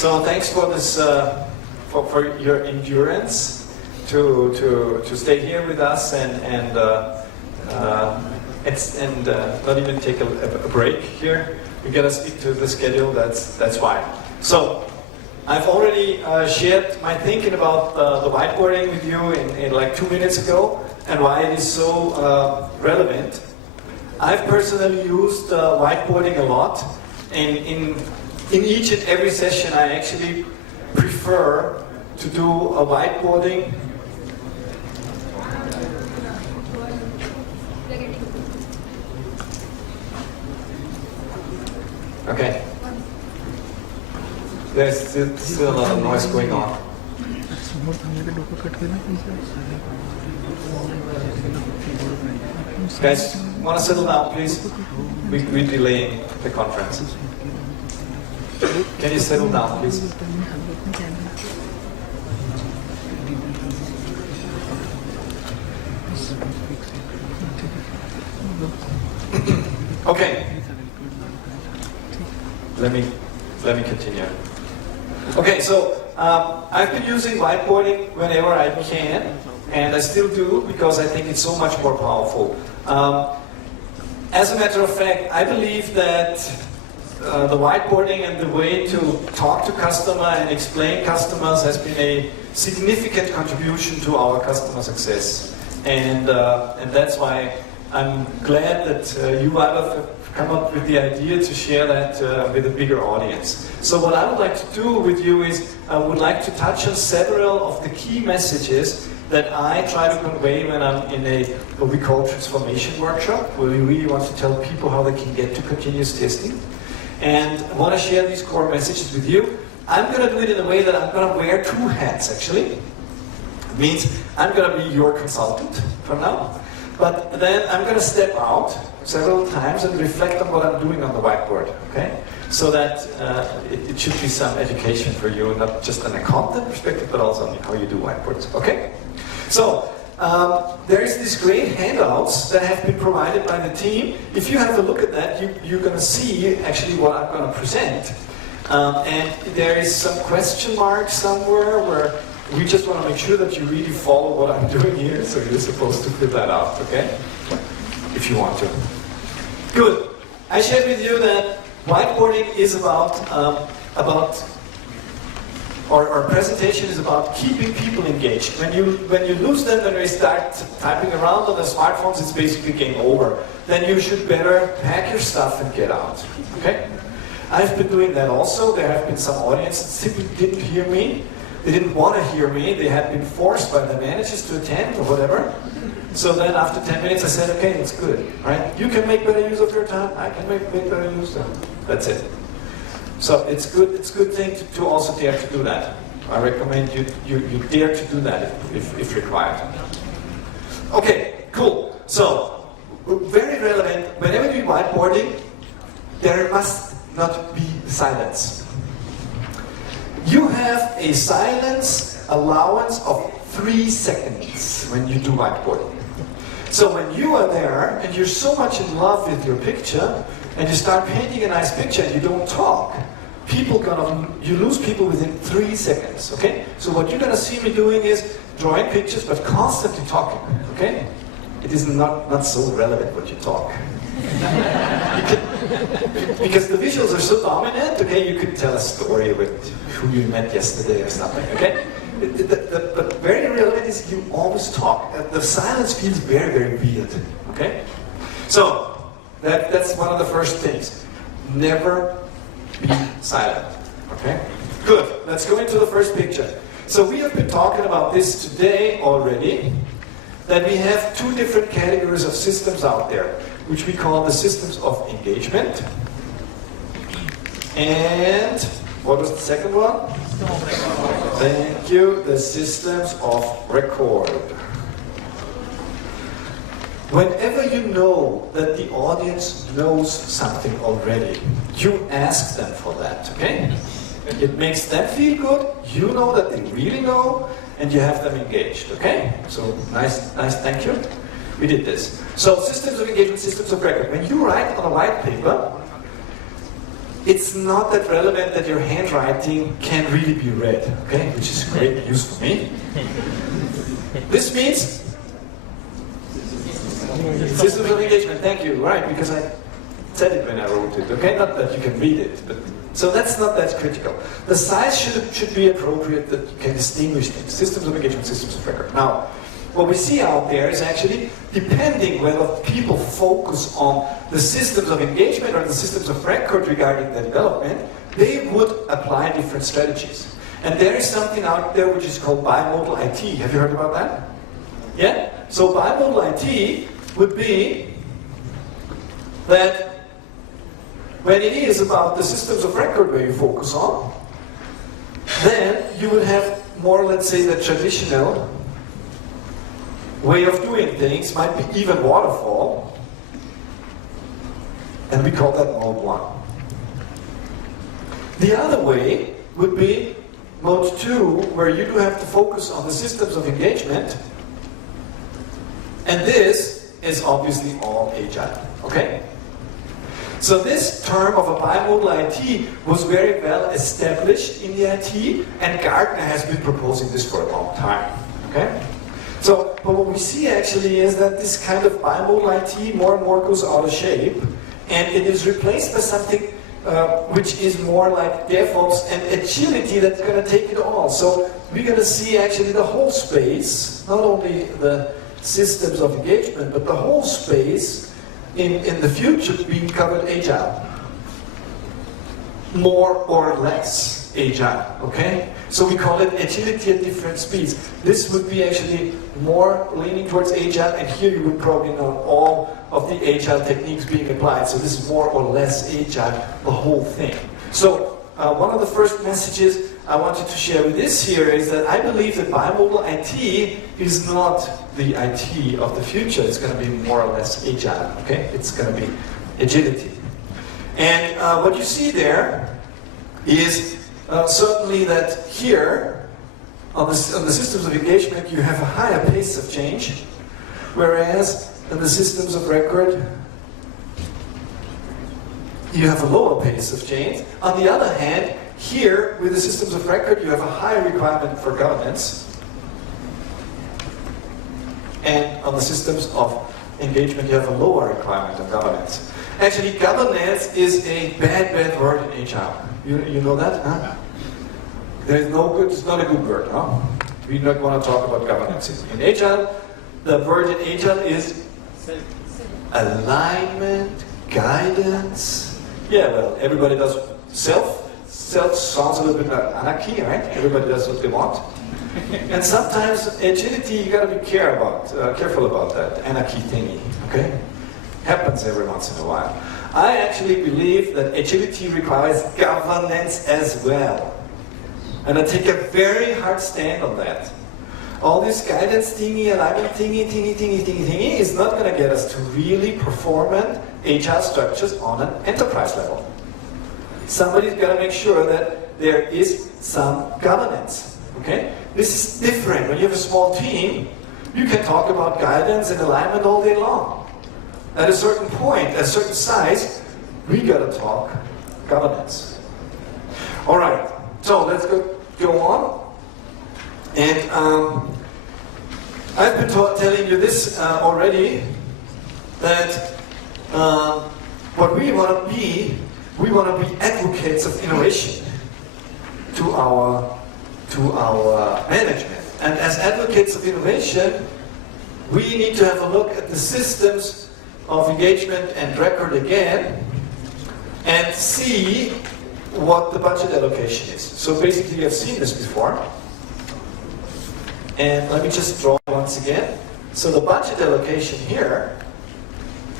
So thanks for this, for your endurance to stay here with us and not even take a break here. We gotta stick to the schedule. That's why. So I've already shared my thinking about the whiteboarding with you in like 2 minutes ago and why it is so relevant. I've personally used whiteboarding a lot, and in each and every session I actually prefer to do a whiteboarding. Okay. There's still a lot of noise going on. Guys, want to settle down, please? We're delaying the conference. Can you settle down, please? Okay. Let me continue. Okay, so I've been using whiteboarding whenever I can, and I still do because I think it's so much more powerful. As a matter of fact, I believe that the whiteboarding and the way to talk to customer and explain customers has been a significant contribution to our customer success, and that's why I'm glad that you have come up with the idea to share that with a bigger audience. So what I would like to do with you is I would like to touch on several of the key messages that I try to convey when I'm in a what we call transformation workshop, where we really want to tell people how they can get to continuous testing. And I want to share these core messages with you. I'm going to do it in a way that I'm going to wear two hats, actually. It means I'm going to be your consultant from now. But then I'm going to step out several times and reflect on what I'm doing on the whiteboard, okay? So that it should be some education for you, not just on a content perspective, but also on how you do whiteboards, okay? So, there's these great handouts that have been provided by the team. If you have a look at that, you're going to see actually what I'm going to present. And there is some question marks somewhere where we just want to make sure that you really follow what I'm doing here, so you're supposed to fill that out, okay? If you want to. Good. I shared with you that whiteboarding is about our presentation is about keeping people engaged. When you lose them, when they start typing around on their smartphones, it's basically game over. Then you should better pack your stuff and get out, okay? I've been doing that also. There have been some audiences that simply didn't hear me. They didn't want to hear me. They had been forced by the managers to attend or whatever. So then after 10 minutes I said, okay, it's good, right? You can make better use of your time. I can make better use of it. That's it. So it's good thing to also dare to do that. I recommend you dare to do that if required. Okay, cool. So, very relevant. Whenever you do whiteboarding, there must not be silence. You have a silence allowance of 3 seconds when you do whiteboarding. So when you are there and you're so much in love with your picture and you start painting a nice picture and you don't talk, you lose people within 3 seconds, okay? So what you're gonna see me doing is drawing pictures but constantly talking, okay? It is not so relevant what you talk. Because the visuals are so dominant, okay, you could tell a story with who you met yesterday or something, okay? But very relevant is you always talk. The silence feels very, very weird, okay? So, that's one of the first things. Never be silent, okay? Good, let's go into the first picture. So we have been talking about this today already, that we have 2 different categories of systems out there, which we call the systems of engagement. And what was the second one? Thank you, the systems of record. Whenever you know that the audience knows something already, you ask them for that, okay? It makes them feel good, you know that they really know, and you have them engaged, okay? So, nice, thank you. We did this. So, systems of engagement, systems of record. When you write on a white paper, it's not that relevant that your handwriting can really be read, okay? Which is great news for me. This means systems of engagement. Thank you. Right, because I said it when I wrote it. Okay, not that you can read it, but so that's not that critical. The size should be appropriate that you can distinguish things. Systems of engagement, systems of record. Now, what we see out there is actually, depending whether people focus on the systems of engagement or the systems of record regarding the development, they would apply different strategies. And there is something out there which is called bimodal IT. Have you heard about that? Yeah? So bimodal IT would be that when it is about the systems of record where you focus on, then you would have more, let's say, the traditional way of doing things, might be even waterfall, and we call that mode 1. The other way would be mode 2, where you do have to focus on the systems of engagement, and this is obviously all agile, okay? So this term of a bimodal IT was very well established in the IT, and Gartner has been proposing this for a long time, okay? So, but what we see actually is that this kind of bimodal IT more and more goes out of shape, and it is replaced by something which is more like DevOps and agility that's going to take it all. So we're going to see actually the whole space, not only the systems of engagement, but the whole space in the future being covered agile. More or less agile, okay? So we call it agility at different speeds. This would be actually more leaning towards agile, and here you would probably know all of the agile techniques being applied. So this is more or less agile, the whole thing. So one of the first messages I wanted to share with this here is that I believe that bimodal IT is not the IT of the future. It's going to be more or less agile, okay? It's going to be agility. And what you see there is certainly that here, on the systems of engagement, you have a higher pace of change, whereas in the systems of record, you have a lower pace of change. On the other hand, here, with the systems of record, you have a higher requirement for governance. And on the systems of engagement, you have a lower requirement of governance. Actually, governance is a bad word in HR. You know that? Huh? There's no good, it's not a good word. Huh? We don't want to talk about governance. In Agile, the word in Agile is alignment, guidance. Yeah, well, everybody does self. Self sounds a little bit like anarchy, right? Everybody does what they want. And sometimes agility, you got to be careful about that anarchy thingy, okay? Happens every once in a while. I actually believe that agility requires governance as well. And I take a very hard stand on that. All this guidance thingy, alignment thingy is not going to get us to really performant agile structures on an enterprise level. Somebody's got to make sure that there is some governance, okay? This is different. When you have a small team, you can talk about guidance and alignment all day long. At a certain point, at a certain size, we got to talk governance. All right, so let's go on. And I've been telling you this already, that what we want to be advocates of innovation to our management. And as advocates of innovation, we need to have a look at the systems of engagement and record again and see what the budget allocation is. So basically, you have seen this before. And let me just draw once again. So the budget allocation here,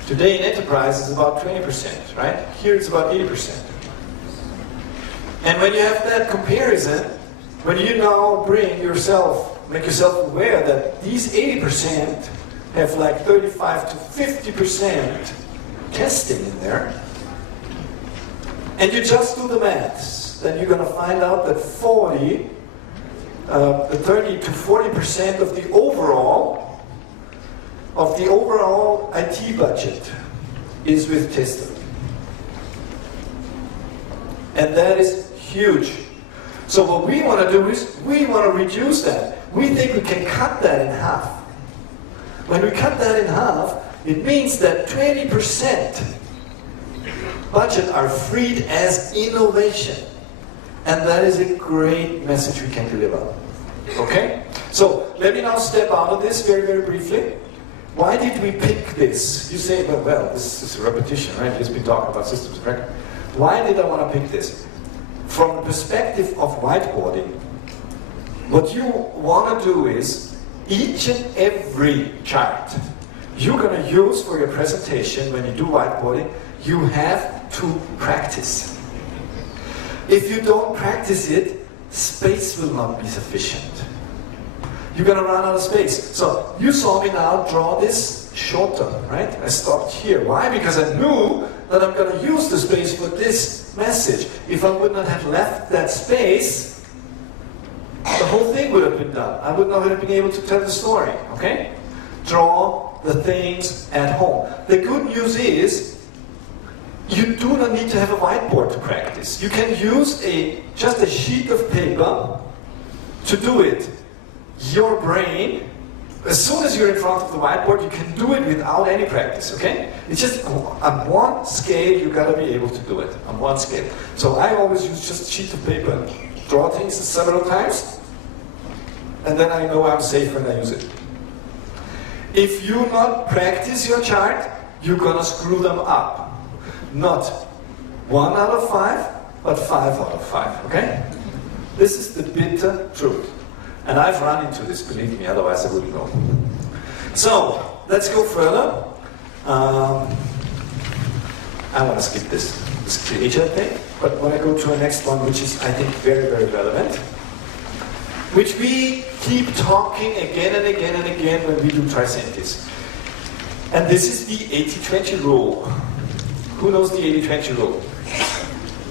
today in enterprise, is about 20%, right? Here it's about 80%. And when you have that comparison, when you now make yourself aware that these 80% have like 35 to 50% testing in there, and you just do the maths, then you're going to find out that 30 to 40% of the overall IT budget is with testing. And that is huge. So what we want to do is, we want to reduce that. We think we can cut that in half. When we cut that in half, it means that 20% budget are freed as innovation. And that is a great message we can deliver. Okay? So, let me now step out of this very, very briefly. Why did we pick this? You say, well, this is a repetition, right? You've just been talking about systems of record. Why did I want to pick this? From the perspective of whiteboarding, what you want to do is, each and every chart you're going to use for your presentation when you do whiteboarding, you have to practice. If you don't practice it, space will not be sufficient. You're going to run out of space. So you saw me now draw this shorter, right? I stopped here. Why? Because I knew that I'm going to use the space for this message. If I would not have left that space, the whole thing would have been done. I would not have been able to tell the story, okay? Draw the things at home. The good news is, you do not need to have a whiteboard to practice. You can use just a sheet of paper to do it. Your brain, as soon as you're in front of the whiteboard, you can do it without any practice, okay? It's just on one scale, you gotta be able to do it, on one scale. So I always use just a sheet of paper and draw things several times, and then I know I'm safe when I use it. If you not practice your chart, you're gonna screw them up. Not 1 out of 5, but 5 out of 5, okay? This is the bitter truth. And I've run into this, believe me, otherwise I wouldn't know. So, let's go further. I want to skip this creator thing, but when I go to the next one, which is, I think, very, very relevant, which we keep talking again and again and again when we do Tricentis. And this is the 80-20 rule. Who knows the 80-20 rule?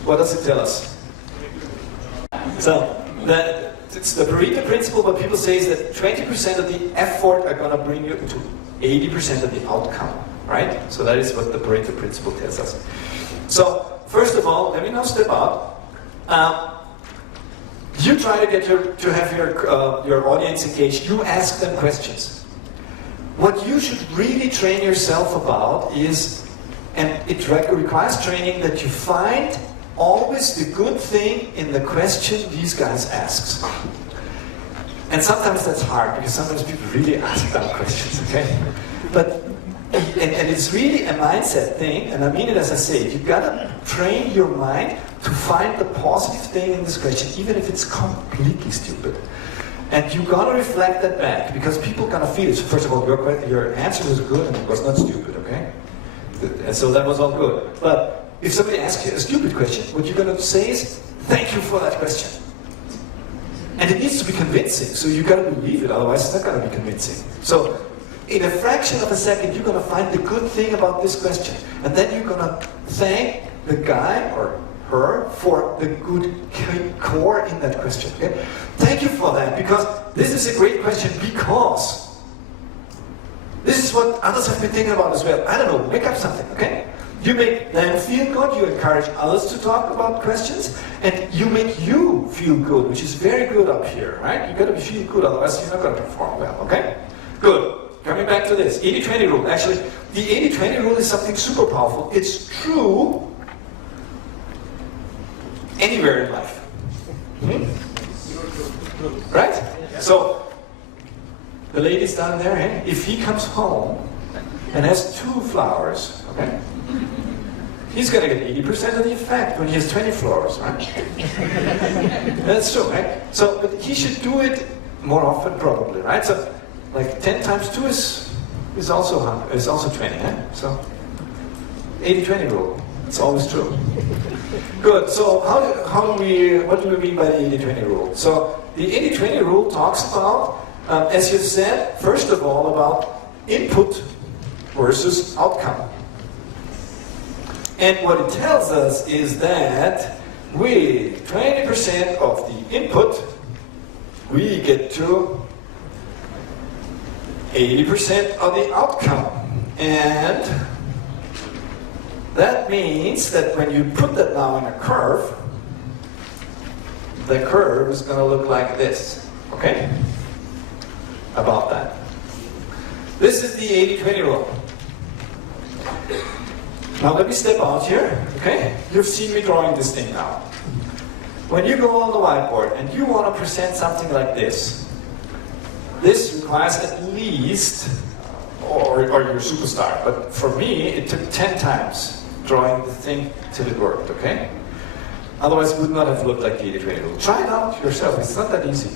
What does it tell us? So, it's the Pareto principle, but people say is that 20% of the effort are going to bring you to 80% of the outcome, right? So that is what the Pareto principle tells us. So, first of all, let me now step out. You try to get to have your audience engaged. You ask them questions. What you should really train yourself about is, and it requires training, that you find always the good thing in the question these guys ask. And sometimes that's hard, because sometimes people really ask dumb questions, okay? But, and it's really a mindset thing, and I mean it as I say it. You've got to train your mind to find the positive thing in this question, even if it's completely stupid. And you've got to reflect that back, because people are going to feel it. So first of all, your answer was good and it was not stupid, okay? And so that was all good. But if somebody asks you a stupid question, what you're going to say is, thank you for that question. And it needs to be convincing, so you've got to believe it, otherwise it's not going to be convincing. So, in a fraction of a second, you're going to find the good thing about this question. And then you're going to thank the guy or her for the good core in that question. Okay? Thank you for that, because this is a great question, because this is what others have been thinking about as well. I don't know, make up something, okay? You make them feel good, you encourage others to talk about questions, and you make you feel good, which is very good up here, right? You've got to be feeling good, otherwise you're not going to perform well, okay? Good. Coming back to this, 80-20 rule. Actually, the 80-20 rule is something super powerful. It's true anywhere in life. Right? So, the ladies down there, eh? If he comes home and has 2 flowers, okay? He's going to get 80% of the effect when he has 20 flowers, right? That's true, right? So, but he should do it more often, probably, right? So, like 10 times 2 is also 20, eh? So, 80-20 rule. It's always true. Good. So, what do we mean by the 80-20 rule? So, the 80-20 rule talks about, as you said, first of all, about input versus outcome. And what it tells us is that with 20% of the input, we get to 80% of the outcome. And that means that when you put that now in a curve, the curve is going to look like this. Okay? About that. This is the 80-20 rule. Now let me step out here. Okay? You've seen me drawing this thing now. When you go on the whiteboard and you want to present something like this requires at least, or you're a superstar, but for me it took 10 times drawing the thing till it worked, okay? Otherwise it would not have looked like the 80-20 rule. Try it out yourself, it's not that easy.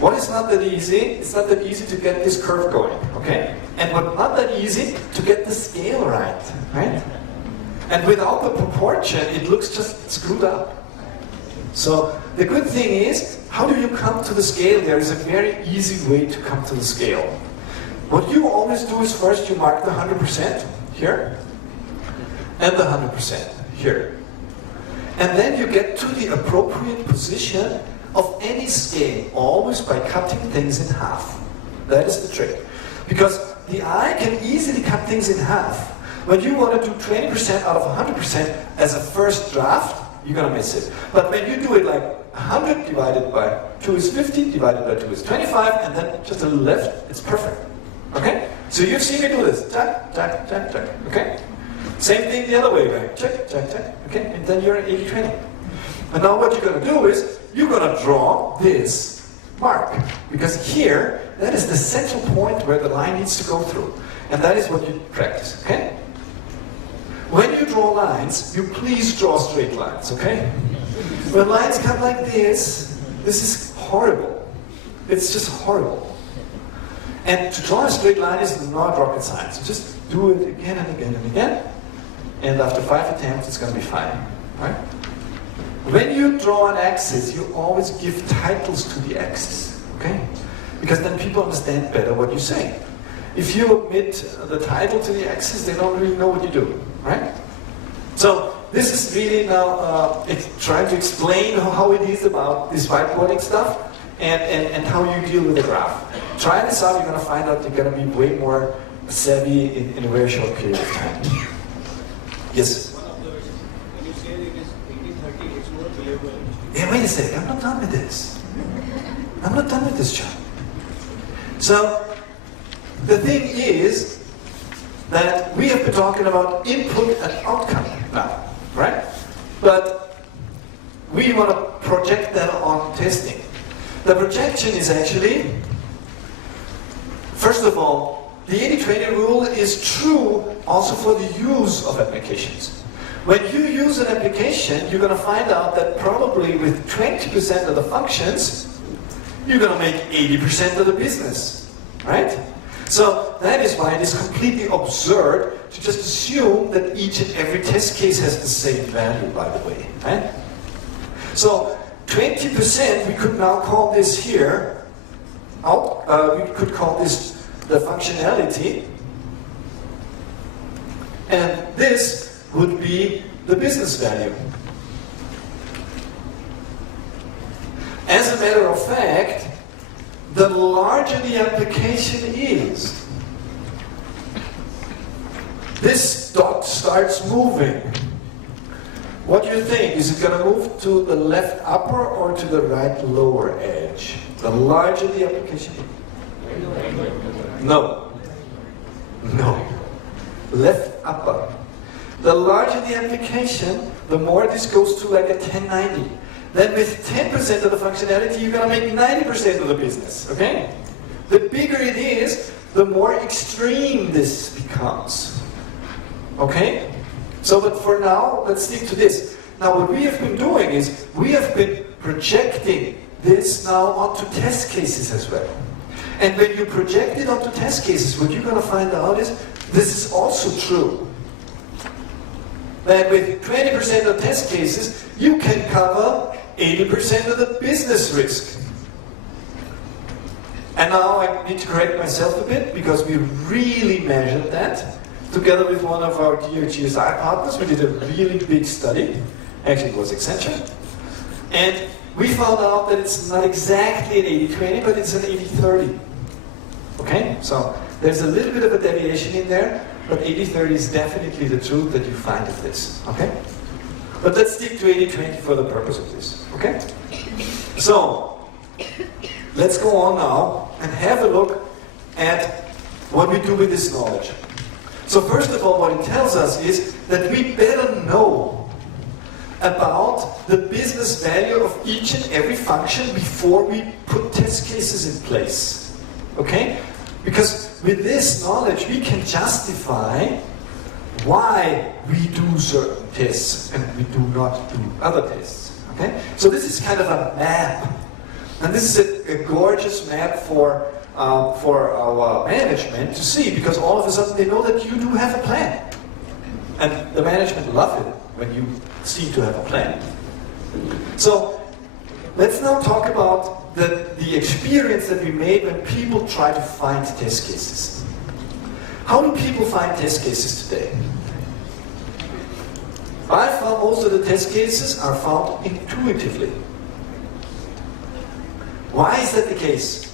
What is not that easy? It's not that easy to get this curve going, okay? And what not that easy, to get the scale right? And without the proportion, it looks just screwed up. So the good thing is, how do you come to the scale? There is a very easy way to come to the scale. What you always do is first you mark the 100% here, and the 100% here. And then you get to the appropriate position of any scale, always by cutting things in half. That is the trick. Because the eye can easily cut things in half. When you want to do 20% out of 100% as a first draft, you're going to miss it. But when you do it like 100 divided by 2 is 50, divided by 2 is 25, and then just a little left, it's perfect. Okay? So you've seen me do this. Check, check, check, check. Okay? Same thing the other way, right? Check, check, check. Okay? And then you're at 80-20. And now what you're going to do is, you're going to draw this mark. Because here, that is the central point where the line needs to go through. And that is what you practice. Okay? When you draw lines, you please draw straight lines, okay? When lines come like this is horrible. It's just horrible. And to draw a straight line is not rocket science. You just do it again and again and again, and after 5 attempts, it's going to be fine, right? When you draw an axis, you always give titles to the axis, okay? Because then people understand better what you say. If you omit the title to the axis, they don't really know what you do, right? So this is really now trying to explain how it is about this whiteboarding stuff and how you deal with the graph. Try this out, you're going to find out you're going to be way more savvy in a very short period of time. Yes? One observation. When you say it is 80-30, it's more believable. Yeah, wait a second, I'm not done with this. I'm not done with this, John. So, the thing is that we have been talking about input and outcome now, right? But we want to project that on testing. The projection is actually, first of all, the 80-20 rule is true also for the use of applications. When you use an application, you're going to find out that probably with 20% of the functions, you're going to make 80% of the business, right? So that is why it is completely absurd to just assume that each and every test case has the same value, by the way, right? So 20%, we could now call this here, we could call this the functionality, and this would be the business value. As a matter of fact, the larger the application is, this dot starts moving. What do you think? Is it going to move to the left upper or to the right lower edge? The larger the application is. No. No. Left upper. The larger the application, the more this goes to like a 1090. Then with 10% of the functionality, you're going to make 90% of the business, okay? The bigger it is, the more extreme this becomes, okay? So, but for now, let's stick to this. Now, what we have been doing is, we have been projecting this now onto test cases as well. And when you project it onto test cases, what you're going to find out is, this is also true. That with 20% of test cases, you can cover 80% of the business risk. And now I need to correct myself a bit, because we really measured that. Together with one of our dear GSI partners, we did a really big study. Actually, it was Accenture. And we found out that it's not exactly an 80-20, but it's an 80-30. Okay? So there's a little bit of a deviation in there, but 80-30 is definitely the truth that you find of this. Okay? But let's stick to 80-20 for the purpose of this, okay? So, let's go on now and have a look at what we do with this knowledge. So first of all, what it tells us is that we better know about the business value of each and every function before we put test cases in place. Okay? Because with this knowledge, we can justify why we do certain tests and we do not do other tests. Okay? So this is kind of a map. And this is a gorgeous map for our management to see, because all of a sudden they know that you do have a plan. And the management love it when you seem to have a plan. So let's now talk about the experience that we made when people try to find test cases. How do people find test cases today? By far, most of the test cases are found intuitively. Why is that the case?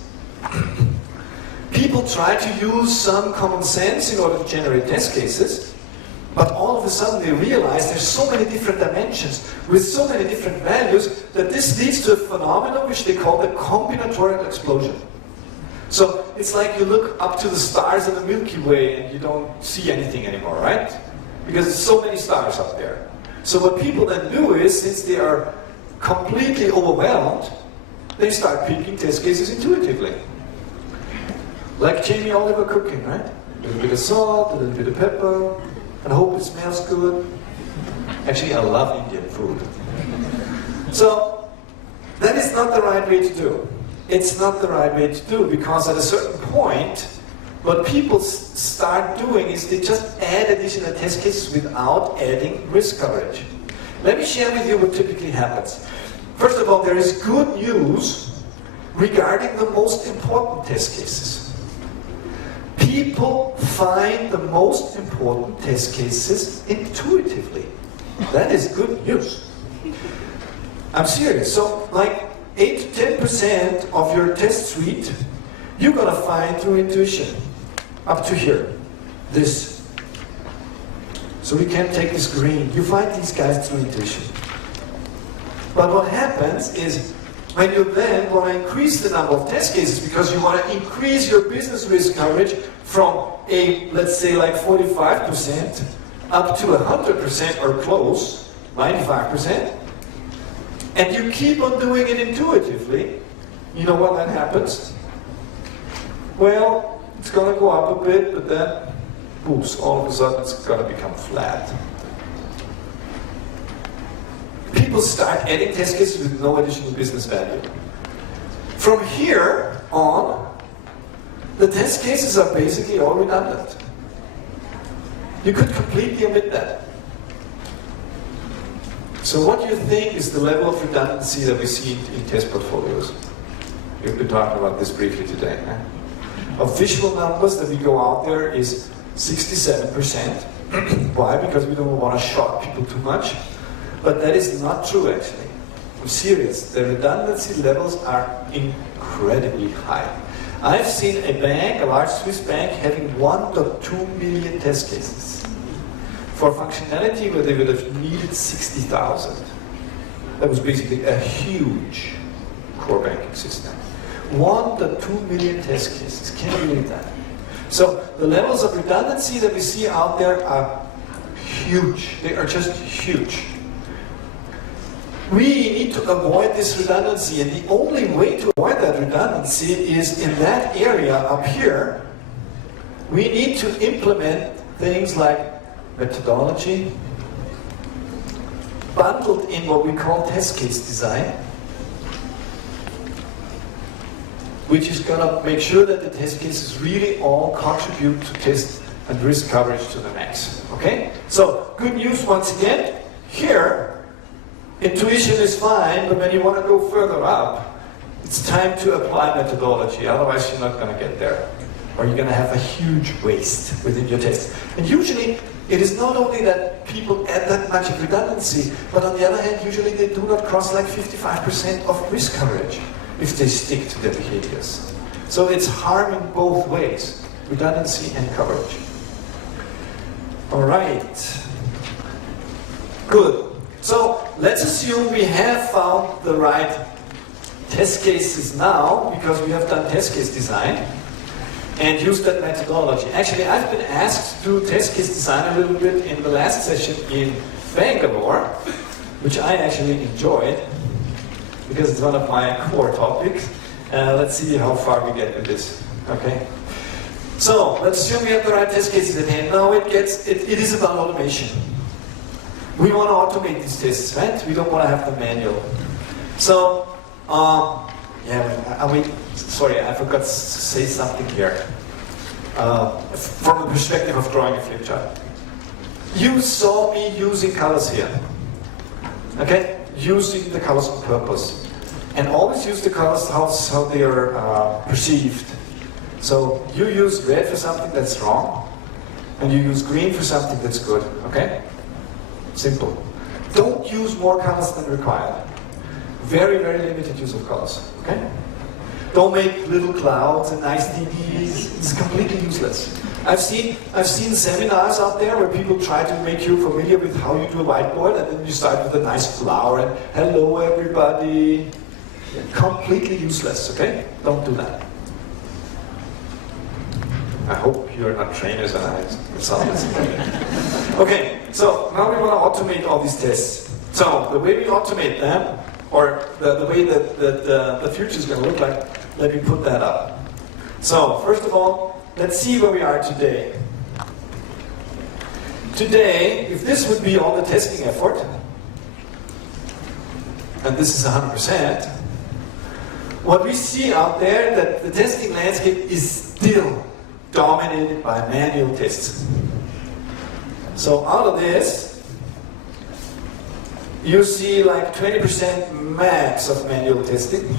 People try to use some common sense in order to generate test cases, but all of a sudden they realize there's so many different dimensions with so many different values that this leads to a phenomenon which they call the Combinatorial Explosion. So it's like you look up to the stars of the Milky Way and you don't see anything anymore, right? Because there's so many stars up there. So what people then do is, since they are completely overwhelmed, they start picking test cases intuitively. Like Jamie Oliver cooking, right? A little bit of salt, a little bit of pepper, and I hope it smells good. Actually, I love Indian food. So, that is not the right way to do. It's not the right way to do, because at a certain point, what people start doing is they just add additional test cases without adding risk coverage. Let me share with you what typically happens. First of all, there is good news regarding the most important test cases. People find the most important test cases intuitively. That is good news. I'm serious. So, like 8 to 10% of your test suite, you're gonna find through intuition. Up to here. This. So we can't take this green. You find these guys through intuition. But what happens is, when you then want to increase the number of test cases because you want to increase your business risk coverage from a, let's say, like 45% up to 100% or close, 95%, and you keep on doing it intuitively, you know what then happens? Well, it's going to go up a bit, but then, oops, all of a sudden it's going to become flat. People start adding test cases with no additional business value. From here on, the test cases are basically all redundant. You could completely omit that. So what do you think is the level of redundancy that we see in test portfolios? We've been talking about this briefly today. Official numbers that we go out there is 67%. Why? Because we don't want to shock people too much. But that is not true, actually. I'm serious. The redundancy levels are incredibly high. I've seen a bank, a large Swiss bank, having 1.2 million test cases for functionality where they would have needed 60,000. That was basically a huge core banking system. 1.2 million test cases. Can you believe that? So the levels of redundancy that we see out there are huge. They are just huge. We need to avoid this redundancy, and the only way to avoid that redundancy is in that area up here. We need to implement things like methodology, bundled in what we call test case design, which is going to make sure that the test cases really all contribute to test and risk coverage to the max. Okay? So, good news once again. Here, intuition is fine, but when you want to go further up, it's time to apply methodology. Otherwise, you're not going to get there. Or you're going to have a huge waste within your test. And usually, it is not only that people add that much of redundancy, but on the other hand, usually they do not cross like 55% of risk coverage if they stick to their behaviors. So it's harming both ways, redundancy and coverage. All right. Good. So let's assume we have found the right test cases now, because we have done test case design and used that methodology. Actually, I've been asked to do test case design a little bit in the last session in Bangalore, which I actually enjoyed because it's one of my core topics. Let's see how far we get with this. Okay. So let's assume we have the right test cases at hand. Now it is about automation. We want to automate these tests, right? We don't want to have them manual. So, sorry, I forgot to say something here. From the perspective of drawing a flip chart. You saw me using colors here. Okay? Using the colors on purpose. And always use the colors how they are perceived. So you use red for something that's wrong, and you use green for something that's good. Okay? Simple. Don't use more colors than required. Very, very limited use of colors. Okay? Don't make little clouds and nice DBs. It's completely useless. I've seen seminars out there where people try to make you familiar with how you do a whiteboard, and then you start with a nice flower and hello everybody. Completely useless. Okay? Don't do that. I hope you're not trainers and I Okay, so now we want to automate all these tests. So the way we automate them, or the way that the future is going to look like, let me put that up. So first of all, let's see where we are today. Today, if this would be all the testing effort, and this is 100%, what we see out there that the testing landscape is still dominated by manual tests. So out of this, you see like 20% max of manual testing.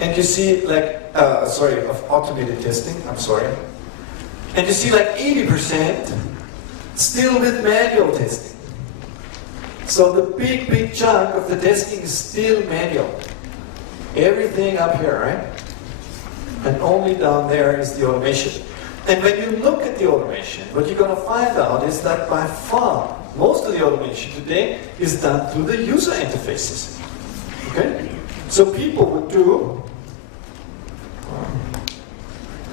And you see like, of automated testing, I'm sorry. And you see like 80% still with manual testing. So the big chunk of the testing is still manual. Everything up here, right? And only down there is the automation. And when you look at the automation, what you're going to find out is that by far, most of the automation today is done through the user interfaces. Okay? So people would do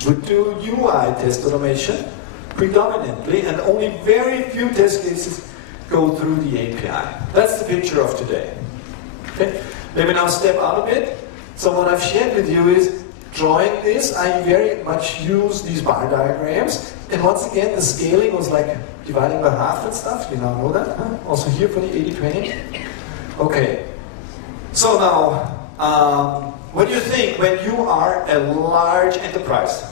UI test automation predominantly, and only very few test cases go through the API. That's the picture of today. Okay? Let me now step out a bit. So what I've shared with you is drawing this, I very much use these bar diagrams. And once again, the scaling was like dividing by half and stuff. You now know that, huh? Also here for the 80-20. Okay. So now, what do you think when you are a large enterprise?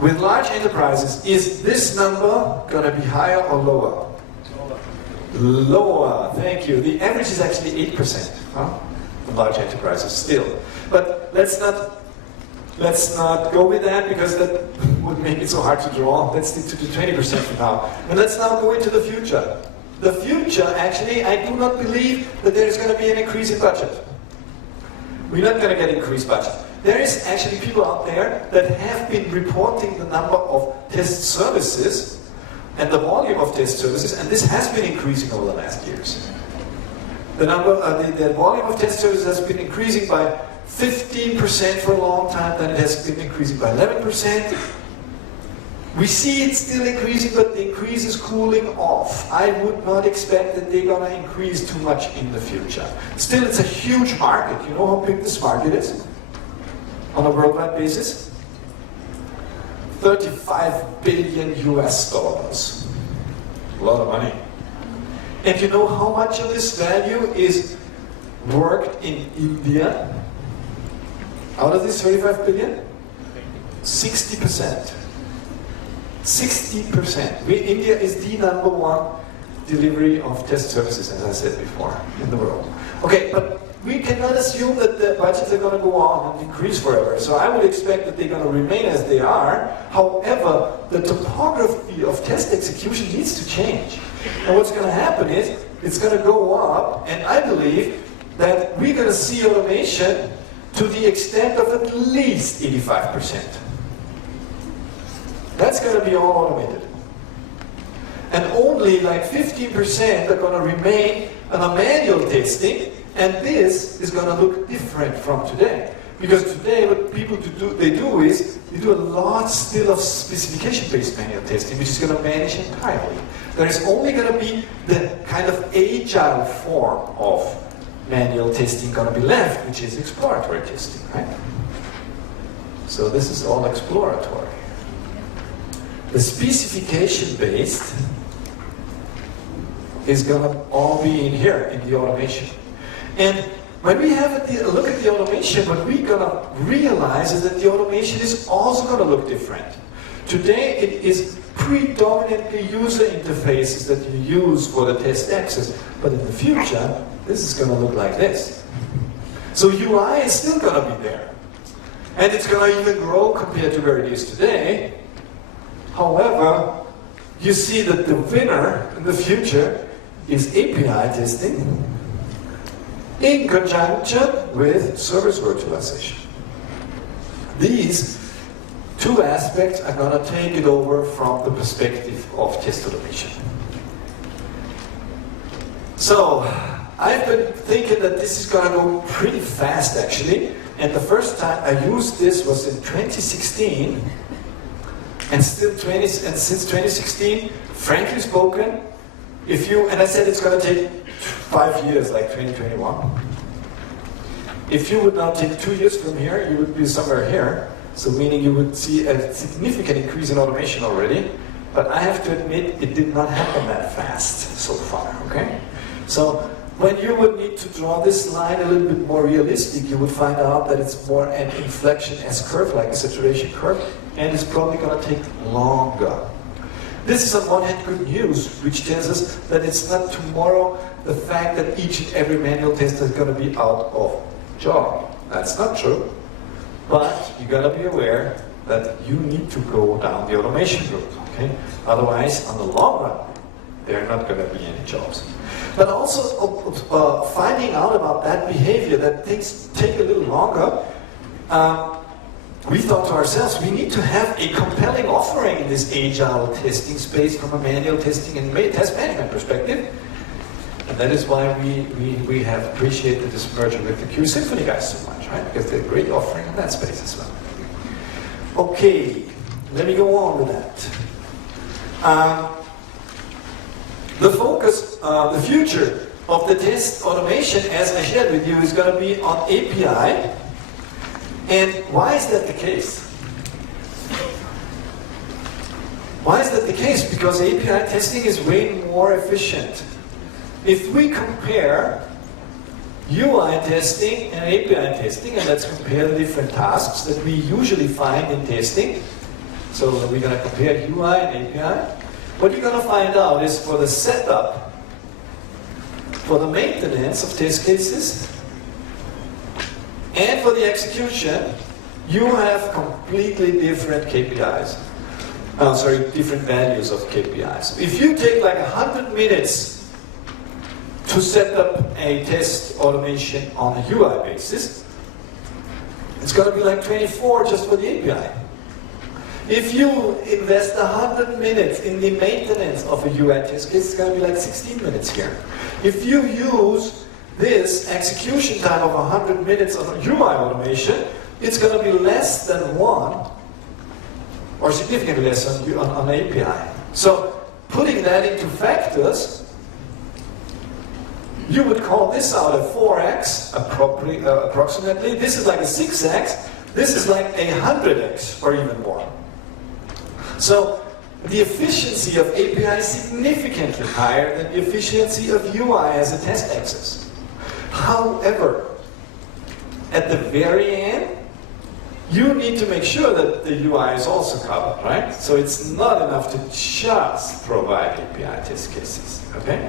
With large enterprises, is this number going to be higher or lower? Lower, thank you. The average is actually 8%. Huh? Large enterprises still. But let's not go with that, because that would make it so hard to draw. Let's stick to the 20% for now. And let's now go into the future. The future, actually, I do not believe that there is going to be an increase in budget. We're not going to get increased budget. There is actually people out there that have been reporting the number of test services and the volume of test services, and this has been increasing over the last years. The volume of test services has been increasing by 15% for a long time, then it has been increasing by 11%. We see it still increasing, but the increase is cooling off. I would not expect that they're going to increase too much in the future. Still, it's a huge market. You know how big this market is on a worldwide basis? 35 billion US dollars. A lot of money. And you know how much of this value is worked in India? Out of this 35 billion? 60%. 60%. India is the #1 delivery of test services, as I said before, in the world. Okay, but we cannot assume that the budgets are going to go on and increase forever. So I would expect that they're going to remain as they are. However, the topography of test execution needs to change. And what's going to happen is, it's going to go up, and I believe that we're going to see automation to the extent of at least 85%. That's going to be all automated. And only only like 15% are going to remain on a manual testing, and this is going to look different from today. Because today what people do is they do a lot still of specification-based manual testing, which is going to vanish entirely. There is only going to be the kind of agile form of manual testing going to be left, which is exploratory testing, right? So this is all exploratory. The specification-based is going to all be in here, in the automation. And when we have a look at the automation, what we're going to realize is that the automation is also going to look different. Today, it is predominantly user interfaces that you use for the test access, but in the future, this is going to look like this. So UI is still going to be there. And it's going to even grow compared to where it is today. However, you see that the winner in the future is API testing in conjunction with service virtualization. These two aspects are going to take it over from the perspective of test automation. So, I've been thinking that this is going to go pretty fast actually, and the first time I used this was in 2016, and since 2016, frankly spoken, and I said it's going to take 5 years, like 2021. If you would now take 2 years from here, you would be somewhere here. So meaning you would see a significant increase in automation already. But I have to admit, it did not happen that fast so far, okay? So when you would need to draw this line a little bit more realistic, you would find out that it's more an inflection S-curve, like a saturation curve, and it's probably going to take longer. This is on one hand good news, which tells us that it's not tomorrow the fact that each and every manual tester is going to be out of job. That's not true. But you got to be aware that you need to go down the automation route. Okay? Otherwise, on the long run, there are not going to be any jobs. But also finding out about that behavior, that things take a little longer, we thought to ourselves, we need to have a compelling offering in this agile testing space from a manual testing and test management perspective. And that is why we have appreciated this merger with the Q Symphony guys so much, right? Because they're a great offering in that space as well. Okay, let me go on with that. The focus, the future of the test automation, as I shared with you, is going to be on API. And why is that the case? Why is that the case? Because API testing is way more efficient. If we compare UI testing and API testing, and let's compare the different tasks that we usually find in testing. So we're going to compare UI and API. What you're going to find out is for the setup, for the maintenance of test cases, and for the execution, you have completely different KPIs. Different values of KPIs. If you take like 100 minutes to set up a test automation on a UI basis, it's going to be like 24 just for the API. If you invest 100 minutes in the maintenance of a UI test case, it's going to be like 16 minutes here. If you use this execution time of 100 minutes on UI automation, it's going to be less than 1, or significantly less on API. So putting that into factors, you would call this out a 4x approximately. This is like a 6x. This is like a 100x or even more. So the efficiency of API is significantly higher than the efficiency of UI as a test access. However, at the very end, you need to make sure that the UI is also covered, right? So it's not enough to just provide API test cases, okay?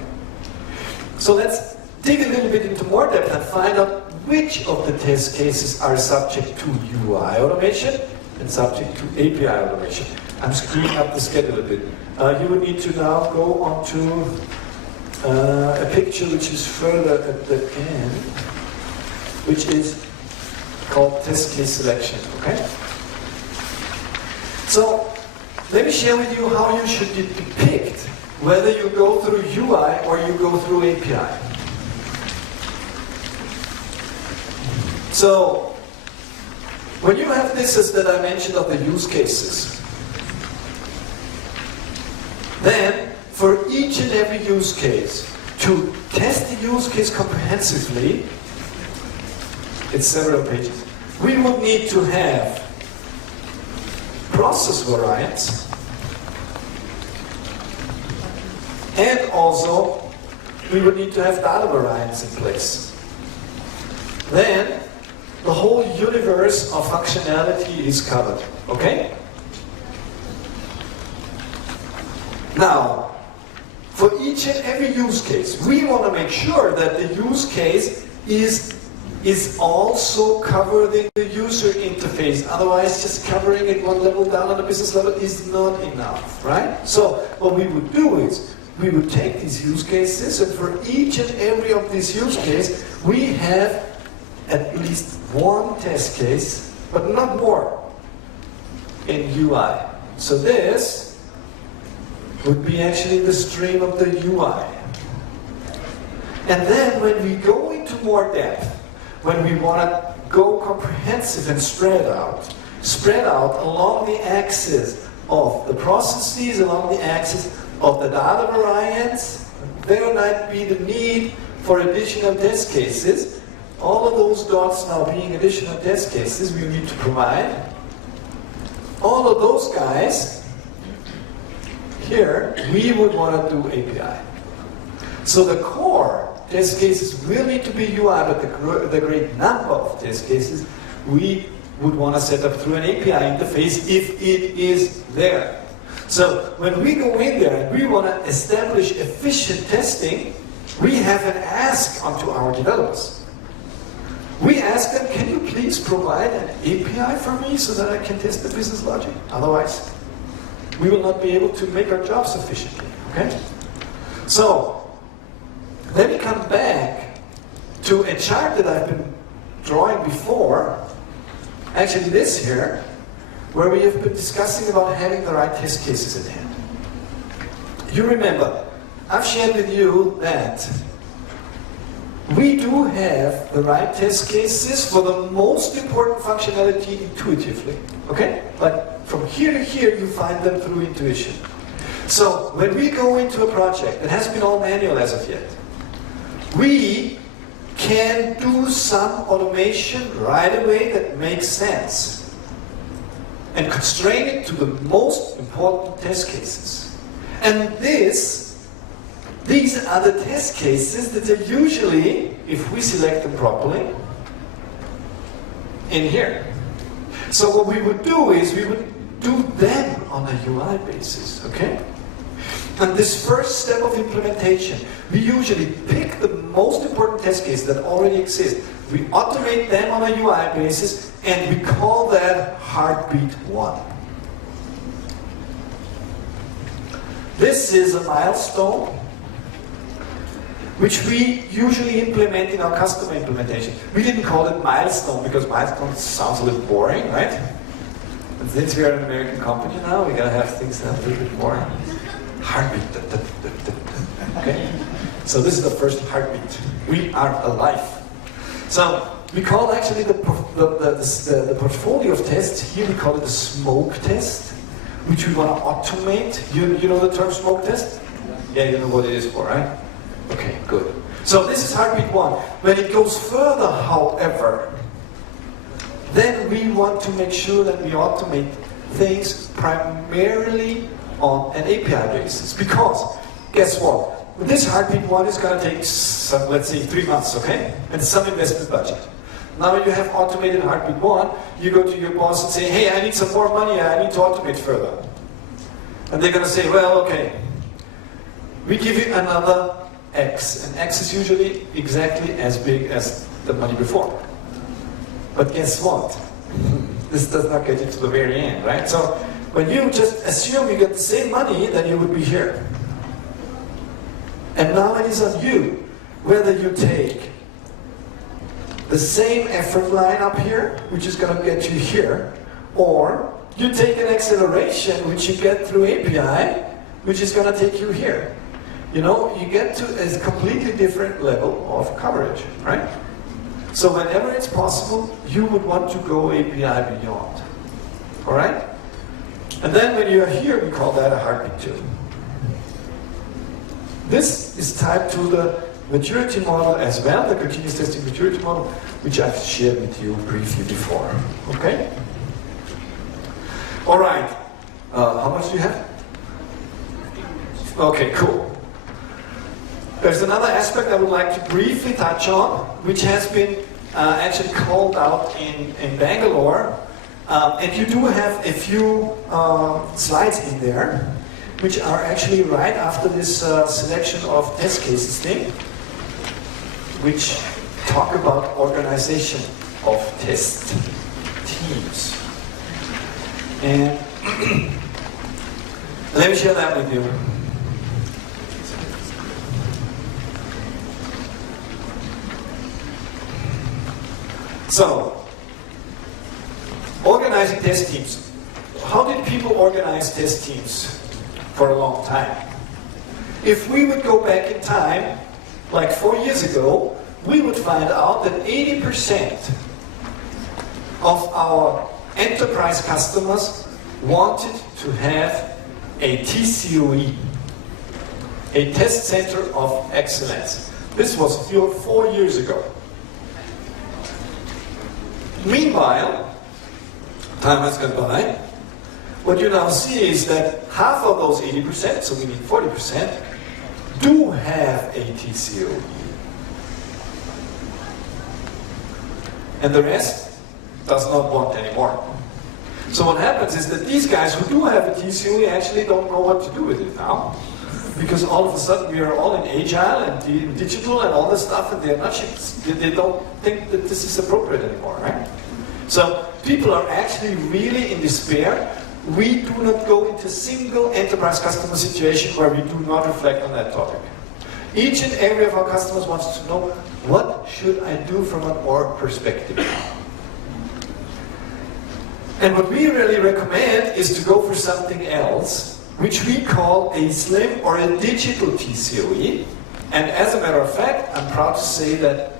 So let's dig a little bit into more depth and find out which of the test cases are subject to UI automation and subject to API automation. I'm screwing up the schedule a bit. You would need to now go on to a picture which is further at the end, which is called test case selection, okay? So, let me share with you how you should depict whether you go through UI or you go through API. So, when you have this as that I mentioned of the use cases, then for each and every use case, to test the use case comprehensively, it's several pages. We would need to have process variants and also we would need to have data variants in place. Then the whole universe of functionality is covered. Okay? Now, for each and every use case, we want to make sure that the use case is also covering the user interface. Otherwise, just covering it one level down on the business level is not enough, right? So, what we would do is, we would take these use cases, and for each and every of these use cases, we have at least one test case, but not more, in UI. So this would be actually the stream of the UI. And then when we go into more depth, when we want to go comprehensive and spread out along the axis of the processes, along the axis of the data variants, there might be the need for additional test cases. All of those dots now being additional test cases we need to provide. All of those guys, here, we would want to do API. So the core test cases will need to be UI, but the great number of test cases we would want to set up through an API interface if it is there. So when we go in there and we want to establish efficient testing, we have an ask onto our developers. We ask them, can you please provide an API for me so that I can test the business logic? Otherwise, we will not be able to make our jobs efficiently, okay? So, let me come back to a chart that I've been drawing before, actually this here, where we have been discussing about having the right test cases at hand. You remember, I've shared with you that we do have the right test cases for the most important functionality intuitively, okay? Like from here to here, you find them through intuition. So when we go into a project that has been all manual as of yet, we can do some automation right away that makes sense and constrain it to the most important test cases. And these are the test cases that are usually, if we select them properly, in here. So what we would do is we would do them on a UI basis, okay? And this first step of implementation, we usually pick the most important test cases that already exist. We automate them on a UI basis, and we call that heartbeat 1. This is a milestone which we usually implement in our customer implementation. We didn't call it milestone because milestone sounds a little boring, right? And since we are an American company now, we gotta have things that are a little bit more heartbeat. Okay? So this is the first heartbeat. We are alive. So we call actually the portfolio of tests, here we call it the smoke test, which we want to automate. You know the term smoke test? Yeah, you know what it is for, right? Okay, good. So this is heartbeat 1. When it goes further, however, then we want to make sure that we automate things primarily on an API basis. Because, guess what? This heartbeat 1 is going to take some, let's say, 3 months, okay? And some investment budget. Now when you have automated heartbeat 1, you go to your boss and say, hey, I need some more money, I need to automate further. And they're going to say, well, okay, we give you another X. And X is usually exactly as big as the money before. But guess what? This does not get you to the very end, right? So when you just assume you get the same money, then you would be here. And now it is on you whether you take the same effort line up here, which is going to get you here, or you take an acceleration, which you get through API, which is going to take you here. You know, you get to a completely different level of coverage, right? So whenever it's possible, you would want to go API beyond. All right? And then when you're here, we call that a heartbeat tune. This is tied to the maturity model as well, the continuous testing maturity model, which I've shared with you briefly before. Okay? All right. How much do you have? Okay, cool. There's another aspect I would like to briefly touch on, which has been actually called out in Bangalore. And you do have a few slides in there, which are actually right after this selection of test cases thing, which talk about organization of test teams. And let me share that with you. So, organizing test teams. How did people organize test teams for a long time? If we would go back in time, like 4 years ago, we would find out that 80% of our enterprise customers wanted to have a TCOE, a Test Center of Excellence. This was 4 years ago. Meanwhile, time has gone by. What you now see is that half of those 80%, so we need 40%, do have a TCOE. And the rest does not want anymore. So what happens is that these guys who do have a TCOE actually don't know what to do with it now. Because all of a sudden we are all in agile and digital and all this stuff, and they don't think that this is appropriate anymore, right? So people are actually really in despair. We do not go into a single enterprise customer situation where we do not reflect on that topic. Each and every of our customers wants to know, what should I do from an org perspective? And what we really recommend is to go for something else, which we call a slim or a digital TCOE. And as a matter of fact, I'm proud to say that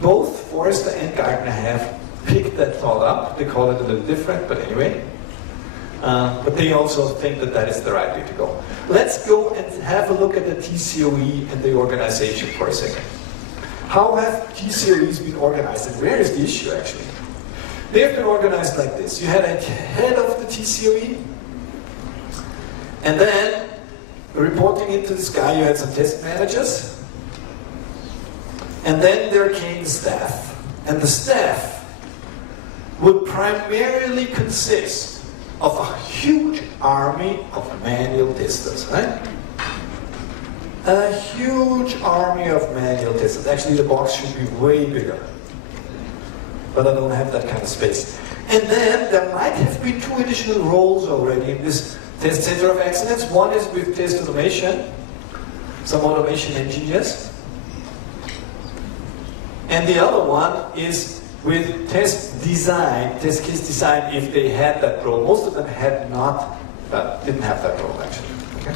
both Forrester and Gartner have picked that thought up. They call it a little different, but anyway. But they also think that that is the right way to go. Let's go and have a look at the TCOE and the organization for a second. How have TCOEs been organized, and where is the issue actually? They have been organized like this. You had a head of the TCOE, and then reporting into this guy you had some test managers, and then there came the staff. And the staff would primarily consist of a huge army of manual testers, right? A huge army of manual testers. Actually, the box should be way bigger. But I don't have that kind of space. And then there might have been 2 additional roles already in this Test Center of Excellence. One is with test automation, some automation engineers. And the other one is with test design, test case design, if they had that role. Most of them had not, didn't have that role actually. Okay?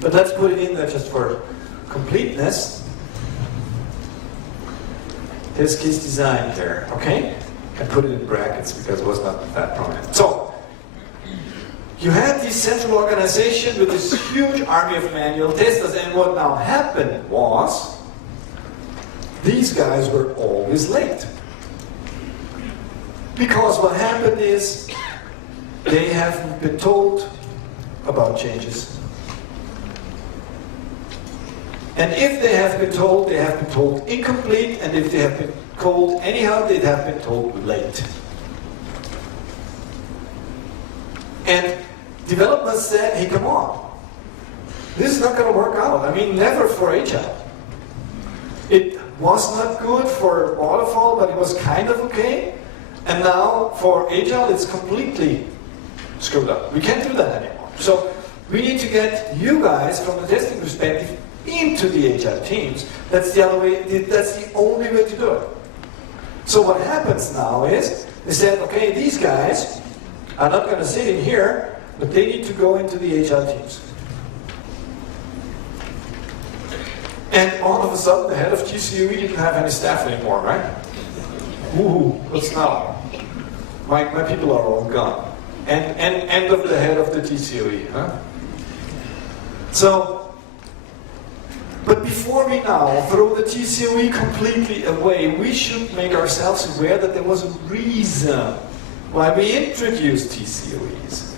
But let's put it in there just for completeness. Test case design here, okay? I put it in brackets because it was not that prominent. So, you had this central organization with this huge army of manual testers, and what now happened was, these guys were always late. Because what happened is, they haven't been told about changes. And if they have been told incomplete, and if they have been told anyhow, they have been told late. And developers said, hey, come on. This is not going to work out. I mean, never for Agile. It was not good for Waterfall, but it was kind of okay. And now for Agile, it's completely screwed up. We can't do that anymore. So we need to get you guys, from the testing perspective, into the Agile teams. That's the other way. That's the only way to do it. So what happens now is, they said, okay, these guys are not going to sit in here, but they need to go into the Agile teams. And all of a sudden, the head of TCOE didn't have any staff anymore, right? Ooh, what's now? My people are all gone. And end of the head of the TCOE, huh? So, but before we now throw the TCOE completely away, we should make ourselves aware that there was a reason why we introduced TCOEs.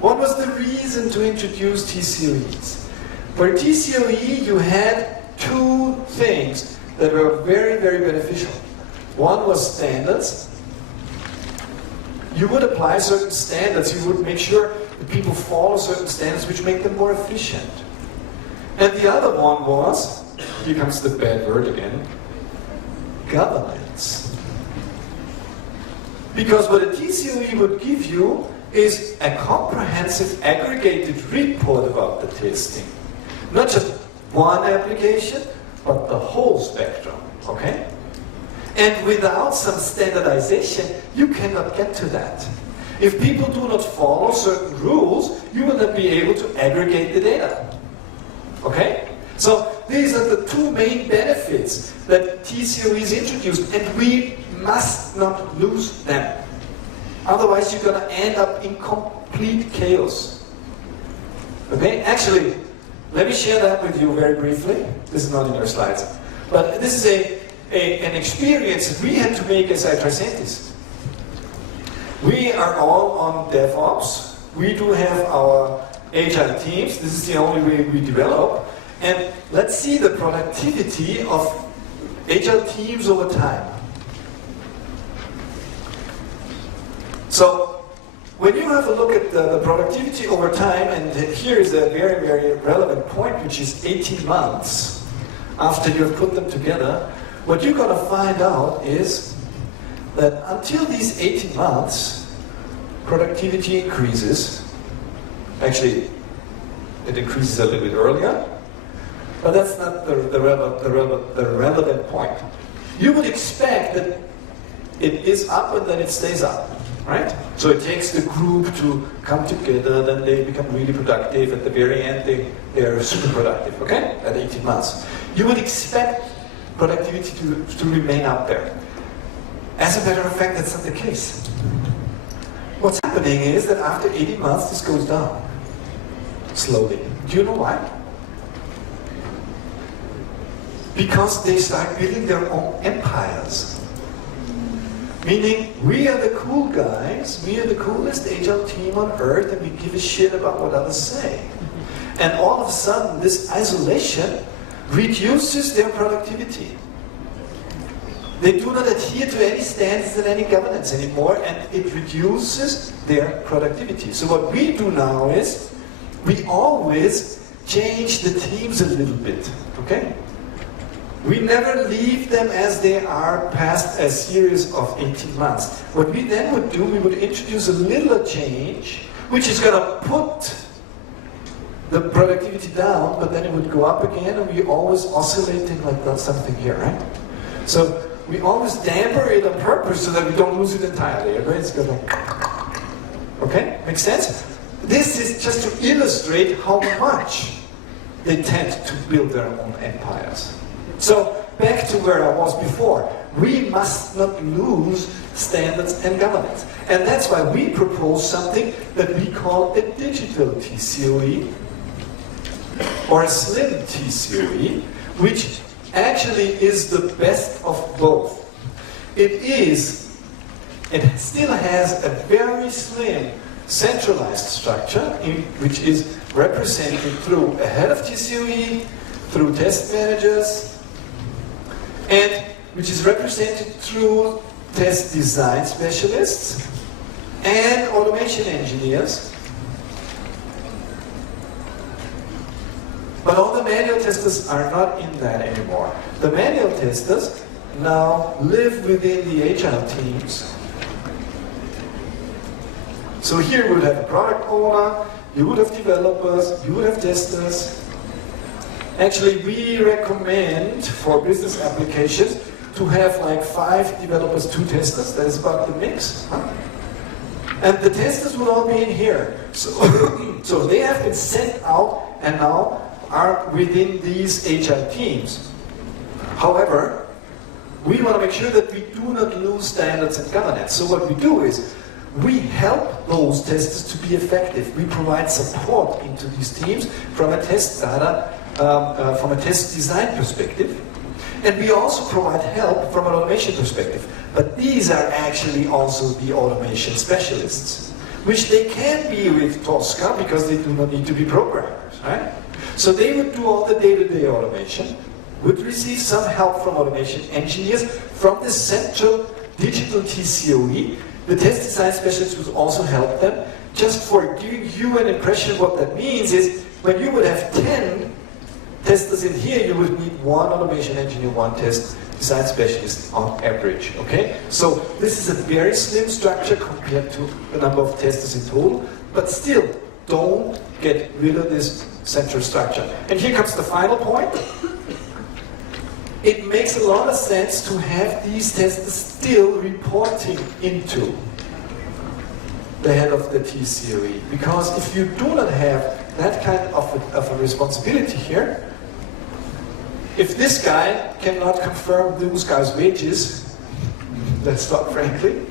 What was the reason to introduce TCOEs? For TCOE, you had two things that were very, very beneficial. One was standards. You would apply certain standards, you would make sure that people follow certain standards which make them more efficient. And the other one was, here comes the bad word again, governance. Because what a TCOE would give you is a comprehensive aggregated report about the testing. Not just one application, but the whole spectrum, okay? And without some standardization, you cannot get to that. If people do not follow certain rules, you will not be able to aggregate the data. Okay? So these are the two main benefits that TCOEs introduced, and we must not lose them. Otherwise, you're going to end up in complete chaos. Okay? Actually, let me share that with you very briefly. This is not in your slides. But this is an experience that we had to make as IT scientists. We are all on DevOps. We do have our agile teams. This is the only way we develop. And let's see the productivity of agile teams over time. So, when you have a look at the productivity over time, and here is a very, very relevant point, which is 18 months after you have put them together, what you're going to find out is that until these 18 months, productivity increases. Actually, it increases a little bit earlier, but that's not the relevant point. You would expect that it is up and then it stays up, right? So it takes the group to come together, then they become really productive. At the very end, they're super productive, okay? At 18 months. You would expect productivity to remain up there. As a matter of fact, that's not the case. What's happening is that after 18 months, this goes down. Slowly. Do you know why? Because they start building their own empires. Meaning, we are the cool guys, we are the coolest agile team on earth, and we give a shit about what others say. And all of a sudden, this isolation reduces their productivity. They do not adhere to any standards and any governance anymore, and it reduces their productivity. So what we do now is, we always change the teams a little bit, okay? We never leave them as they are past a series of 18 months. What we then would do, we would introduce a little change, which is going to put the productivity down, but then it would go up again, and we always oscillating like that, something here, right? So we always damper it on purpose so that we don't lose it entirely. Everybody's going to, okay? Makes sense? This is just to illustrate how much they tend to build their own empires. So, back to where I was before. We must not lose standards and governance. And that's why we propose something that we call a digital TCOE, or a slim TCOE, which actually is the best of both. It still has a very slim, centralized structure, which is represented through a head of TCOE, through test managers, and which is represented through test design specialists and automation engineers. But all the manual testers are not in that anymore. The manual testers now live within the agile teams. So here you would have a product owner, you would have developers, you would have testers. Actually, we recommend for business applications to have like 5 developers, 2 testers. That is about the mix. Huh? And the testers will all be in here. So, so they have been sent out, and now are within these agile teams. However, we want to make sure that we do not lose standards and governance. So what we do is, we help those testers to be effective. We provide support into these teams from a test data, from a test design perspective. And we also provide help from an automation perspective. But these are actually also the automation specialists, which they can be with Tosca because they do not need to be programmers, right? So they would do all the day-to-day automation, would receive some help from automation engineers from the central digital TCOE. The test design specialist would also help them. Just for giving you an impression of what that means is, when you would have 10 testers in here, you would need one automation engineer, one test design specialist on average, okay? So this is a very slim structure compared to the number of testers in total, but still, don't get rid of this central structure. And here comes the final point. It makes a lot of sense to have these testers still reporting into the head of the TCOE, because if you do not have that kind of a responsibility here, if this guy cannot confirm those guys' wages, let's talk frankly,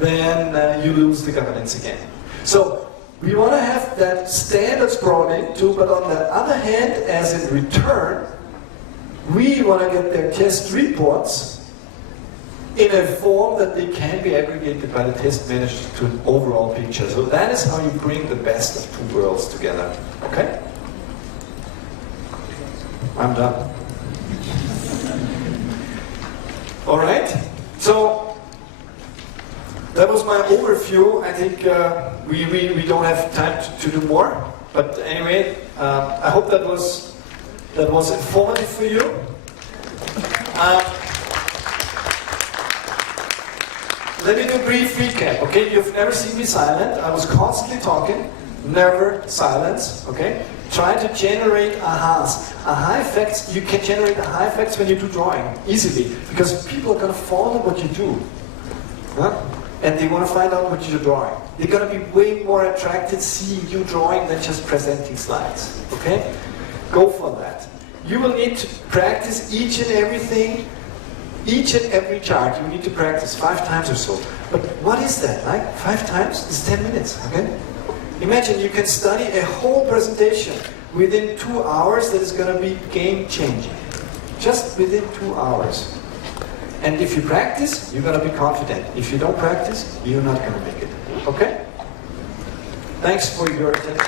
then you lose the governance again. So we want to have that standards brought into, but on the other hand, as in return, we want to get their test reports in a form that they can be aggregated by the test manager to an overall picture. So that is how you bring the best of two worlds together. Okay? I'm done. All right. So that was my overview. I think we don't have time to do more. But anyway, I hope that was informative for you. Let me do a brief recap, okay? You've never seen me silent. I was constantly talking, never silence, okay? Try to generate ahas. Aha effects, you can generate aha effects when you do drawing, easily, because people are going to follow what you do. Huh? And they want to find out what you're drawing. They're going to be way more attracted seeing you drawing than just presenting slides, okay? Go for that. You will need to practice each and everything, each and every chart. You need to practice 5 times or so. But what is that, like? 5 times is 10 minutes, okay? Imagine you can study a whole presentation within 2 hours that is going to be game-changing. Just within 2 hours. And if you practice, you're going to be confident. If you don't practice, you're not going to make it. Okay? Thanks for your attention.